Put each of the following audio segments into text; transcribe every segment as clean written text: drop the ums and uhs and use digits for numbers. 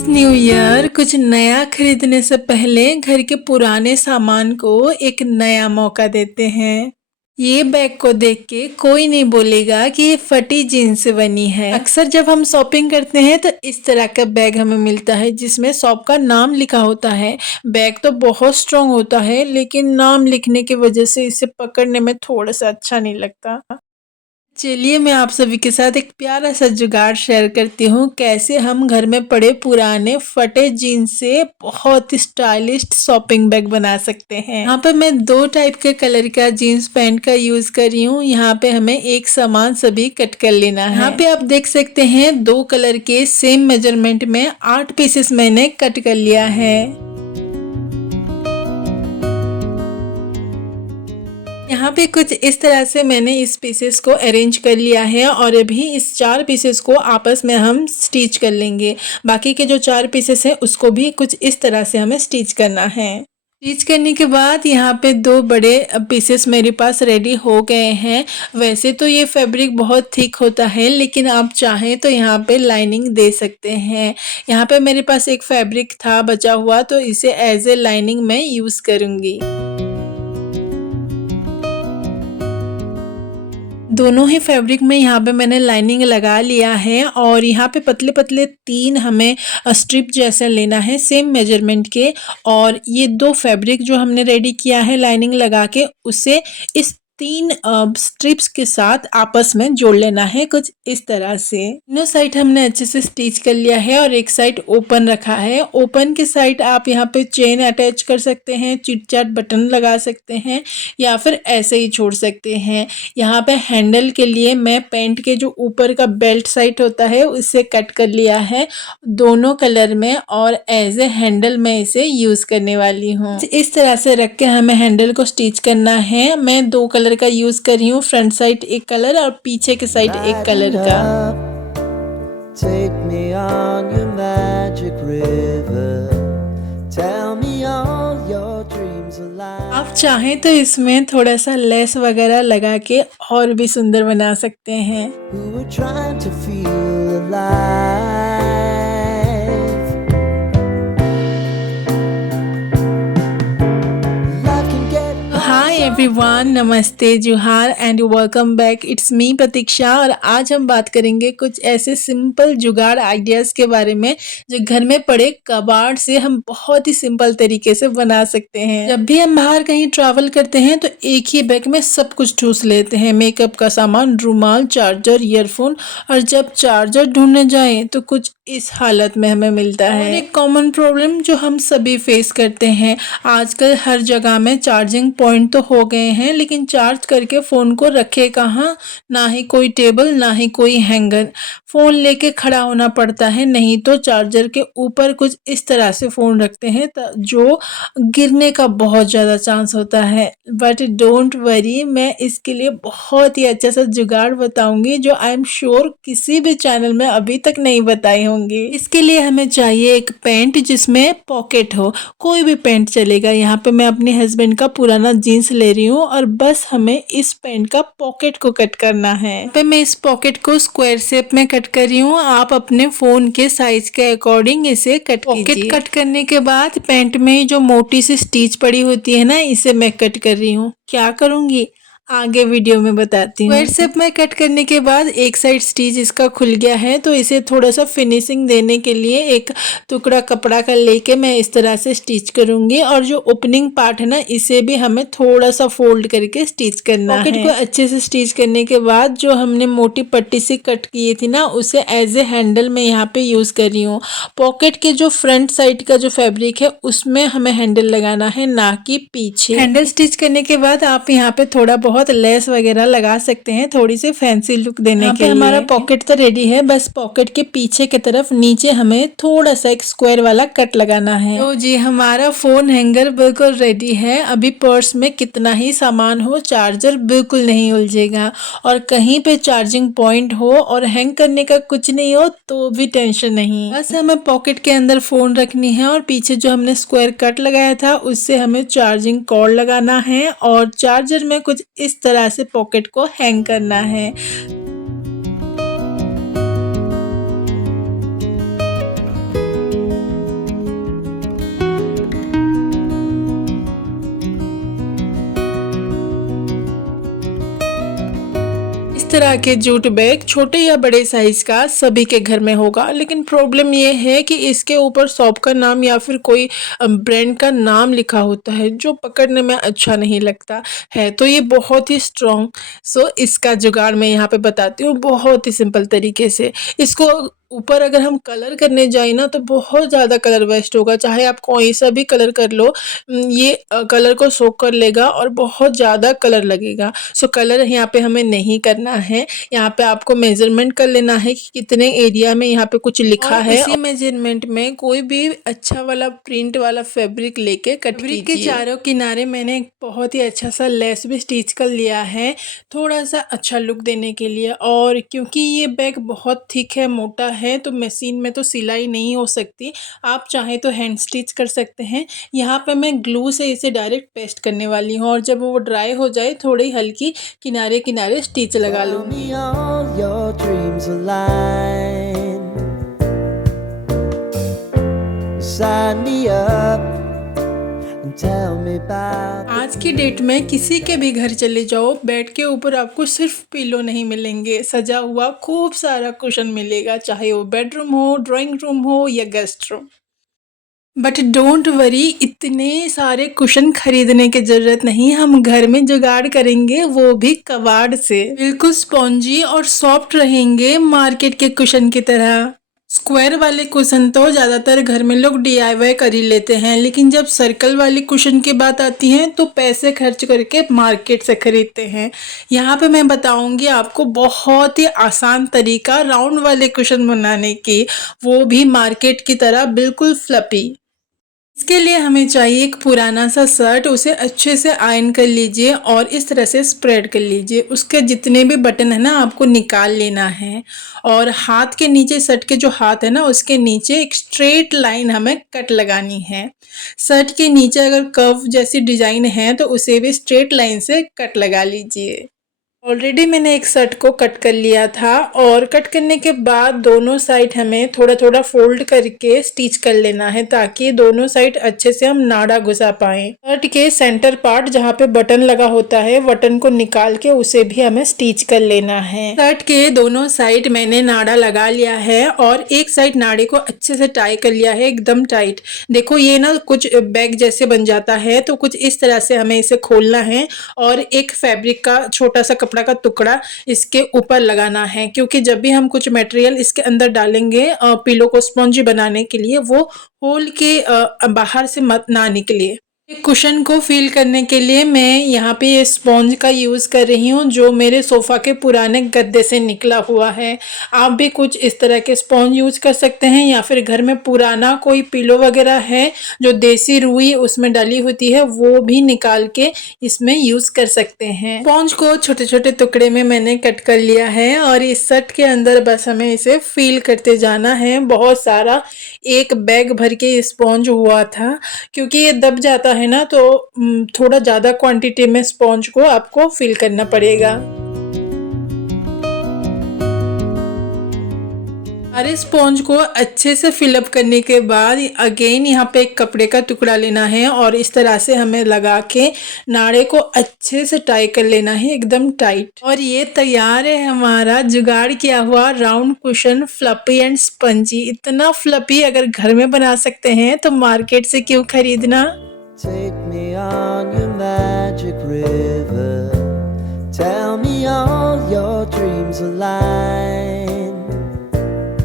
इस new year कुछ नया खरीदने से पहले घर के पुराने सामान को एक नया मौका देते हैं। ये बैग को देख के कोई नहीं बोलेगा कि ये फटी जीन्स से बनी है। अक्सर जब हम शॉपिंग करते हैं तो इस तरह का बैग हमें मिलता है जिसमें शॉप का नाम लिखा होता है। बैग तो बहुत स्ट्रॉन्ग होता है लेकिन नाम लिखने की वजह से इसे पकड़ने में थोड़ा सा अच्छा नहीं लगता। चलिए मैं आप सभी के साथ एक प्यारा सा जुगाड़ शेयर करती हूँ कैसे हम घर में पड़े पुराने फटे जीन्स से बहुत स्टाइलिश शॉपिंग बैग बना सकते हैं। यहाँ पे मैं दो टाइप के कलर का जीन्स पैंट का यूज कर रही हूँ। यहाँ पे हमें एक समान सभी कट कर लेना है। यहाँ पे आप देख सकते हैं दो कलर के सेम मेजरमेंट में 8 पीसेस मैंने कट कर लिया है। यहाँ पे कुछ इस तरह से मैंने इस पीसेस को अरेंज कर लिया है और अभी इस 4 पीसेस को आपस में हम स्टिच कर लेंगे। बाकी के जो 4 पीसेस हैं उसको भी कुछ इस तरह से हमें स्टिच करना है। स्टिच करने के बाद यहाँ पे 2 बड़े पीसेस मेरे पास रेडी हो गए हैं। वैसे तो ये फैब्रिक बहुत थिक होता है लेकिन आप चाहें तो यहाँ पे लाइनिंग दे सकते हैं। यहाँ पे मेरे पास एक फैब्रिक था बचा हुआ तो इसे एज ए लाइनिंग मैं यूज़ करूँगी। दोनों ही फैब्रिक में यहाँ पे मैंने लाइनिंग लगा लिया है और यहाँ पे पतले पतले 3 हमें स्ट्रिप जैसा लेना है सेम मेजरमेंट के। और ये 2 फैब्रिक जो हमने रेडी किया है लाइनिंग लगा के उसे इस 3 स्ट्रिप्स के साथ आपस में जोड़ लेना है कुछ इस तरह से। दोनों साइड हमने अच्छे से स्टिच कर लिया है और एक साइड ओपन रखा है। ओपन के साइड आप यहाँ पे चेन अटैच कर सकते हैं, चिट चाट बटन लगा सकते हैं या फिर ऐसे ही छोड़ सकते हैं। यहाँ पे हैंडल के लिए मैं पैंट के जो ऊपर का बेल्ट साइड होता है उससे कट कर लिया है दोनों कलर में और एज ए हैंडल मैं इसे यूज करने वाली हूँ। इस तरह से रख के हमें हैंडल को स्टिच करना है। मैं 2 कलर का यूज कर रही हूँ, फ्रंट साइड एक कलर और पीछे के साइड एक कलर का। Take me on your magic river, tell me all your dreams alive. आप चाहें तो इसमें थोड़ा सा लेस वगैरह लगा के और भी सुंदर बना सकते हैं। We were trying to feel alive. Hi everyone, नमस्ते, जुहार and welcome back. It's me Pratiksha और आज हम बात करेंगे कुछ ऐसे सिंपल जुगाड़ आइडियाज़ के बारे में जो घर में पड़े कबाड़ से हम बहुत ही सिंपल तरीके से बना सकते हैं। जब भी हम बाहर कहीं ट्रैवल करते हैं तो एक ही बैग में सब कुछ ठूस लेते हैं, मेकअप का सामान, रुमाल, चार्जर, ईयरफोन। और जब चार्जर ढूंढने जाएं तो कुछ इस हालत में हमें मिलता है। एक कॉमन प्रॉब्लम जो हम सभी फेस करते हैं, आजकल हर जगह में चार्जिंग पॉइंट तो हो गए हैं लेकिन चार्ज करके फ़ोन को रखे कहाँ, ना ही कोई टेबल ना ही कोई हैंगर। फ़ोन लेके खड़ा होना पड़ता है, नहीं तो चार्जर के ऊपर कुछ इस तरह से फ़ोन रखते हैं जो गिरने का बहुत ज़्यादा चांस होता है। बट डोंट वरी, मैं इसके लिए बहुत ही अच्छा सा जुगाड़ बताऊंगी जो आई एम श्योर किसी भी चैनल में अभी तक नहीं बताए होंगे। इसके लिए हमें चाहिए एक पैंट जिसमें पॉकेट हो, कोई भी पैंट चलेगा। यहाँ पे मैं अपने हस्बैंड का पुराना जीन्स ले रही हूँ और बस हमें इस पैंट का पॉकेट को कट करना है। यहाँ पे मैं इस पॉकेट को स्क्वायर शेप में कट कर रही हूँ। आप अपने फोन के साइज के अकॉर्डिंग इसे कट कीजिए। पॉकेट कट करने के बाद पैंट में जो मोटी सी स्टिच पड़ी होती है ना, इसे मैं कट कर रही हूँ। क्या करूँगी आगे वीडियो में बताती हूँ। स्क्वायर शेप में कट करने के बाद एक साइड स्टिच इसका खुल गया है तो इसे थोड़ा सा फिनिशिंग देने के लिए एक टुकड़ा कपड़ा का लेके मैं इस तरह से स्टिच करूंगी। और जो ओपनिंग पार्ट है ना, इसे भी हमें थोड़ा सा फोल्ड करके स्टिच करना है। पॉकेट को अच्छे से स्टिच करने के बाद जो हमने मोटी पट्टी से कट की थी ना, उसे एज ए हैंडल में यहाँ पे यूज कर रही हूँ। पॉकेट के जो फ्रंट साइड का जो फैब्रिक है उसमें हमें हैंडल लगाना है, ना कि पीछे। हैंडल स्टिच करने के बाद आप यहाँ पे थोड़ा बहुत लेस वगैरह लगा सकते हैं के लिए फैंसी लुक देने के लिए। हमारा पॉकेट तो रेडी है, बस पॉकेट के पीछे की तरफ नीचे हमें थोड़ा सा एक स्क्वायर वाला कट लगाना है। तो जी हमारा फोन हैंगर बिल्कुल रेडी है। अभी पर्स में कितना ही सामान हो, चार्जर बिल्कुल नहीं उलझेगा। और कहीं पे चार्जिंग पॉइंट हो और हैंग करने का कुछ नहीं हो तो भी टेंशन नहीं। बस हमें पॉकेट के अंदर फोन रखनी है और पीछे जो हमने स्क्वायर कट लगाया था उससे हमें चार्जिंग कॉर्ड लगाना है और चार्जर में कुछ इस तरह से पॉकेट को हैंग करना है। तरह के जूट बैग छोटे या बड़े साइज का सभी के घर में होगा, लेकिन प्रॉब्लम ये है कि इसके ऊपर शॉप का नाम या फिर कोई ब्रांड का नाम लिखा होता है जो पकड़ने में अच्छा नहीं लगता है। तो ये बहुत ही स्ट्रॉन्ग, सो इसका जुगाड़ मैं यहाँ पे बताती हूँ बहुत ही सिंपल तरीके से। इसको ऊपर अगर हम कलर करने जाए ना तो बहुत ज़्यादा कलर वेस्ट होगा, चाहे आप कोई सा भी कलर कर लो, ये कलर को सोक कर लेगा और बहुत ज़्यादा कलर लगेगा। सो कलर यहाँ पे हमें नहीं करना है, यहाँ पे आपको मेजरमेंट कर लेना है कि कितने एरिया में यहाँ पे कुछ लिखा है। इसी मेजरमेंट में कोई भी अच्छा वाला प्रिंट वाला फैब्रिक लेके कट कीजिए। के चारों किनारे मैंने एक बहुत ही अच्छा सा लेस भी स्टिच कर लिया है, थोड़ा सा अच्छा लुक देने के लिए। और क्योंकि ये बैग बहुत थिक है, मोटा है, तो मशीन में तो सिलाई नहीं हो सकती, आप चाहें तो हैंड स्टिच कर सकते हैं। यहाँ पे मैं ग्लू से इसे डायरेक्ट पेस्ट करने वाली हूँ और जब वो ड्राई हो जाए थोड़ी हल्की किनारे किनारे स्टिच लगा लूँगी। आज की डेट में किसी के भी घर चले जाओ, बेड के ऊपर आपको सिर्फ पिलो नहीं मिलेंगे, सजा हुआ खूब सारा कुशन मिलेगा, चाहे वो बेडरूम हो, ड्राइंग रूम हो या guest room. But don't worry, इतने सारे कुशन खरीदने की ज़रूरत नहीं, हम घर में जुगाड़ करेंगे, वो भी कबाड़ से। बिल्कुल स्पॉन्जी और सॉफ्ट रहेंगे मार्केट के कुशन की तरह। स्क्वायर वाले कुशन तो ज़्यादातर घर में लोग DIY कर ही लेते हैं, लेकिन जब सर्कल वाली कुशन की बात आती है तो पैसे खर्च करके मार्केट से खरीदते हैं। यहाँ पे मैं बताऊंगी आपको बहुत ही आसान तरीका राउंड वाले कुशन बनाने की, वो भी मार्केट की तरह बिल्कुल फ्लपी। इसके लिए हमें चाहिए एक पुराना सा शर्ट, उसे अच्छे से आयरन कर लीजिए और इस तरह से स्प्रेड कर लीजिए। उसके जितने भी बटन है ना आपको निकाल लेना है और हाथ के नीचे, शर्ट के जो हाथ है ना उसके नीचे एक स्ट्रेट लाइन हमें कट लगानी है। शर्ट के नीचे अगर कर्व जैसी डिजाइन है तो उसे भी स्ट्रेट लाइन से कट लगा लीजिए। ऑलरेडी मैंने एक शर्ट को कट कर लिया था और कट करने के बाद दोनों साइड हमें थोड़ा थोड़ा फोल्ड करके स्टिच कर लेना है ताकि दोनों साइड अच्छे से हम नाड़ा घुसा पाएं। शर्ट के सेंटर पार्ट जहाँ पे बटन लगा होता है, बटन को निकाल के उसे भी हमें स्टिच कर लेना है। शर्ट के दोनों साइड मैंने नाड़ा लगा लिया है और एक साइड नाड़े को अच्छे से टाई कर लिया है, एकदम टाइट। देखो ये ना कुछ बैग जैसे बन जाता है, तो कुछ इस तरह से हमें इसे खोलना है और एक फैब्रिक का छोटा सा कपड़ा का टुकड़ा इसके ऊपर लगाना है, क्योंकि जब भी हम कुछ मटेरियल इसके अंदर डालेंगे पिलो को स्पॉन्जी बनाने के लिए, वो होल के बाहर से मत ना निकले। कुशन को फील करने के लिए मैं यहाँ पे ये स्पॉन्ज का यूज़ कर रही हूँ जो मेरे सोफ़ा के पुराने गद्दे से निकला हुआ है। आप भी कुछ इस तरह के स्पॉन्ज यूज़ कर सकते हैं या फिर घर में पुराना कोई पिलो वगैरह है जो देसी रुई उसमें डली होती है, वो भी निकाल के इसमें यूज़ कर सकते हैं। स्पॉन्ज को छोटे छोटे टुकड़े में मैंने कट कर लिया है और इस सेट के अंदर बस हमें इसे फील करते जाना है। बहुत सारा, एक बैग भर के स्पॉन्ज हुआ था, क्योंकि ये दब जाता है ना तो थोड़ा ज़्यादा क्वांटिटी में स्पॉन्ज को आपको फिल करना पड़ेगा। सारे स्पॉन्ज को अच्छे से फिलअप करने के बाद अगेन यहाँ पे एक कपड़े का टुकड़ा लेना है और इस तरह से हमें लगा के नाड़े को अच्छे से टाई कर लेना है, एकदम टाइट। और ये तैयार है हमारा जुगाड़ किया हुआ round cushion, floppy and spongy. इतना फ्लपी अगर घर में बना सकते हैं तो मार्केट से क्यों खरीदना। Take me on your magic river, tell me all your dreams align।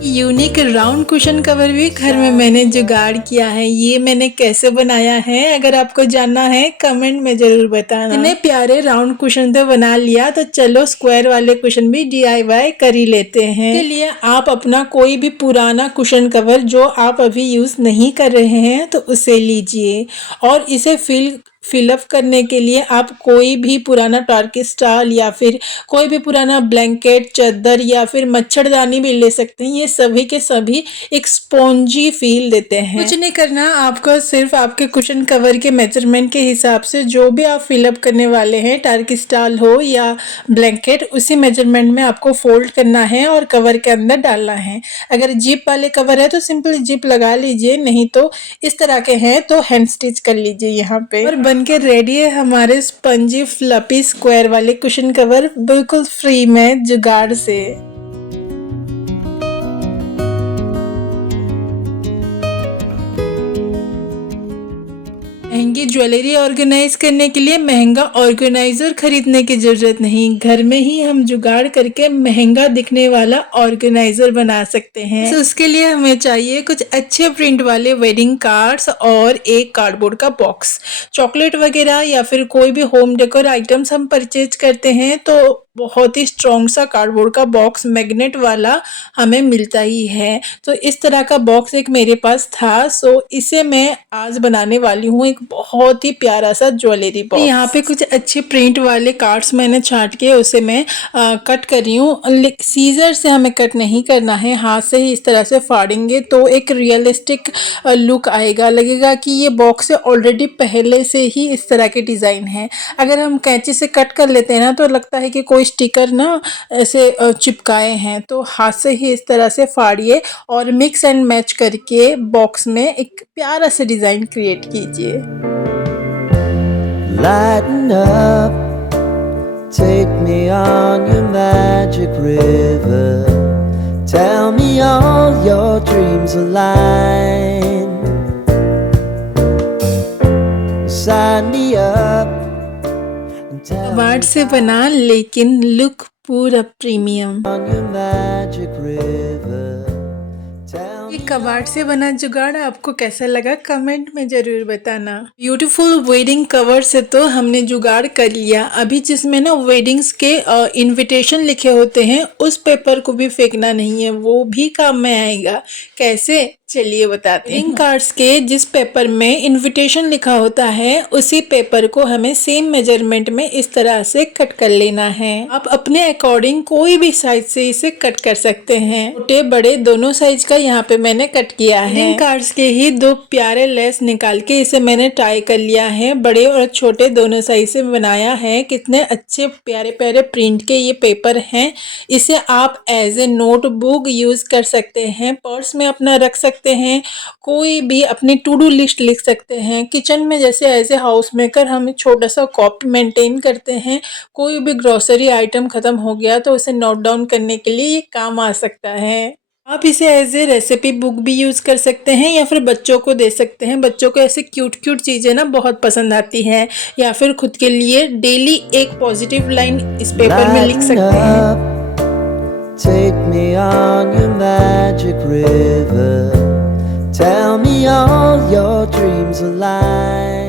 Unique round cushion cover भी घर में मैंने जुगाड़ किया है। ये मैंने कैसे बनाया है अगर आपको जानना है कमेंट में जरूर बताना। इतने प्यारे राउंड कुशन तो बना लिया, तो चलो स्क्वायर वाले कुशन भी DIY कर ही लेते हैं। इसके लिए आप अपना कोई भी पुराना कुशन कवर जो आप अभी यूज नहीं कर रहे हैं तो उसे लीजिए और इसे फिलअप करने के लिए आप कोई भी पुराना टर्किश स्टाइल या फिर कोई भी पुराना ब्लैंकेट, चादर या फिर मच्छरदानी भी ले सकते हैं। ये सभी के सभी एक स्पॉन्जी फील देते हैं। कुछ नहीं करना, आपको सिर्फ आपके कुशन कवर के मेजरमेंट के हिसाब से जो भी आप फिलअप करने वाले हैं, टर्किश स्टाइल हो या ब्लैंकेट, उसी मेजरमेंट में आपको फोल्ड करना है और कवर के अंदर डालना है। अगर जिप वाले कवर है तो सिंपल जिप लगा लीजिए, नहीं तो इस तरह के हैं तो हैंड स्टिच कर लीजिए यहाँ पे। और बनके रेडी है हमारे स्पंजी फ्लपी स्क्वायर वाले कुशन कवर, बिल्कुल फ्री में जुगाड़ से। महंगी ज्वेलरी ऑर्गेनाइज करने के लिए महंगा ऑर्गेनाइजर खरीदने की जरूरत नहीं, घर में ही हम जुगाड़ करके महंगा दिखने वाला ऑर्गेनाइजर बना सकते हैं। तो उसके लिए हमें चाहिए कुछ अच्छे प्रिंट वाले वेडिंग कार्ड्स और एक कार्डबोर्ड का बॉक्स। चॉकलेट वगैरह या फिर कोई भी होम डेकोर आइटम्स हम परचेज करते हैं तो बहुत ही स्ट्रॉन्ग सा कार्डबोर्ड का बॉक्स मैग्नेट वाला हमें मिलता ही है। तो इस तरह का बॉक्स एक मेरे पास था, सो इसे मैं आज बनाने वाली हूँ एक बहुत ही प्यारा सा ज्वेलरी बॉक्स। यहाँ पे कुछ अच्छे प्रिंट वाले कार्ड्स मैंने छांट के उसे मैं कट कर रही हूँ। सीजर से हमें कट नहीं करना है, हाथ से ही इस तरह से फाड़ेंगे तो एक रियलिस्टिक लुक आएगा, लगेगा कि ये बॉक्स ऑलरेडी पहले से ही इस तरह के डिज़ाइन है। अगर हम कैंची से कट कर लेते हैं ना तो लगता है कि कोई स्टिकर ना ऐसे चिपकाए हैं। तो हाथ से ही इस तरह से फाड़िए और मिक्स एंड मैच करके बॉक्स में एक प्यारा सा डिज़ाइन क्रिएट कीजिए। Lighten up, take me on your magic river. Tell me all your dreams align. Sign me up. कबाड़ से बना लेकिन लुक पूरा premium. On your magic river. ये कबाड़ से बना जुगाड़ आपको कैसा लगा कमेंट में जरूर बताना। ब्यूटीफुल वेडिंग कवर से तो हमने जुगाड़ कर लिया, अभी जिसमें ना वेडिंग्स के इनविटेशन लिखे होते हैं उस पेपर को भी फेंकना नहीं है, वो भी काम में आएगा। कैसे, चलिए बताते हैं। वेडिंग कार्ड्स के जिस पेपर में इनविटेशन लिखा होता है उसी पेपर को हमें सेम मेजरमेंट में इस तरह से कट कर लेना है। आप अपने अकॉर्डिंग कोई भी साइज से इसे कट कर सकते हैं, छोटे बड़े दोनों साइज का यहाँ पे मैंने कट किया है। वेडिंग कार्ड्स के ही दो प्यारे लेस निकाल के इसे मैंने टाई कर लिया है, बड़े और छोटे दोनों साइज से बनाया है। कितने अच्छे प्यारे प्यारे प्रिंट के ये पेपर हैं। इसे आप एज ए नोटबुक यूज कर सकते हैं, पर्स में अपना रख सकते हैं, कोई भी अपनी टू डू लिस्ट लिख सकते हैं। किचन में जैसे एज ए हाउस मेकर हम छोटा सा कॉपी मेंटेन करते हैं, कोई भी ग्रोसरी आइटम खत्म हो गया तो उसे नोट डाउन करने के लिए ये काम आ सकता है। आप इसे एज ए रेसिपी बुक भी यूज़ कर सकते हैं या फिर बच्चों को दे सकते हैं। बच्चों को ऐसे क्यूट क्यूट चीज़ें ना बहुत पसंद आती हैं, या फिर खुद के लिए डेली एक पॉजिटिव लाइन इस पेपर में लिख सकते हैं। Take me on your magic river. Tell me all your dreams align.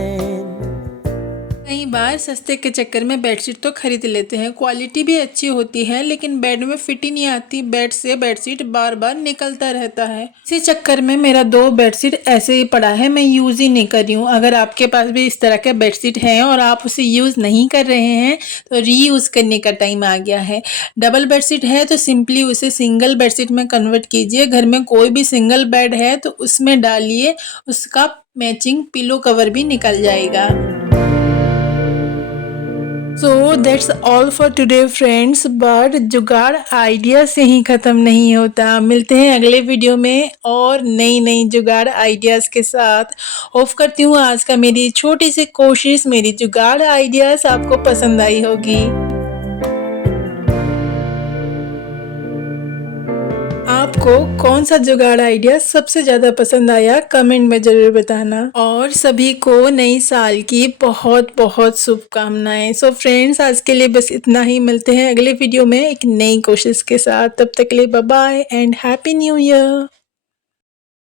कई बार सस्ते के चक्कर में बेडशीट तो खरीद लेते हैं, क्वालिटी भी अच्छी होती है लेकिन बेड में फिट ही नहीं आती, बेड से बेडशीट बार बार निकलता रहता है। इसी चक्कर में मेरा 2 बेडशीट ऐसे ही पड़ा है, मैं यूज़ ही नहीं कर रही हूँ। अगर आपके पास भी इस तरह के बेडशीट हैं और आप उसे यूज़ नहीं कर रहे हैं तो रीयूज़ करने का टाइम आ गया है। डबल बेडशीट है तो सिंपली उसे सिंगल बेडशीट में कन्वर्ट कीजिए। घर में कोई भी सिंगल बेड है तो उसमें डालिए, उसका मैचिंग पिलो कवर भी निकल जाएगा। So that's all for today friends, but जुगाड़ आइडिया से ही ख़त्म नहीं होता। मिलते हैं अगले वीडियो में और नई नई जुगाड़ आइडियाज़ के साथ। होप करती हूँ आज का मेरी छोटी सी कोशिश, मेरी जुगाड़ आइडियाज़ आपको पसंद आई होगी। आपको कौन सा जुगाड़ आइडिया सबसे ज़्यादा पसंद आया कमेंट में ज़रूर बताना। और सभी को नई साल की बहुत बहुत शुभकामनाएं। सो फ्रेंड्स आज के लिए बस इतना ही, मिलते हैं अगले वीडियो में एक नई कोशिश के साथ। तब तक के लिए bye bye and happy new year.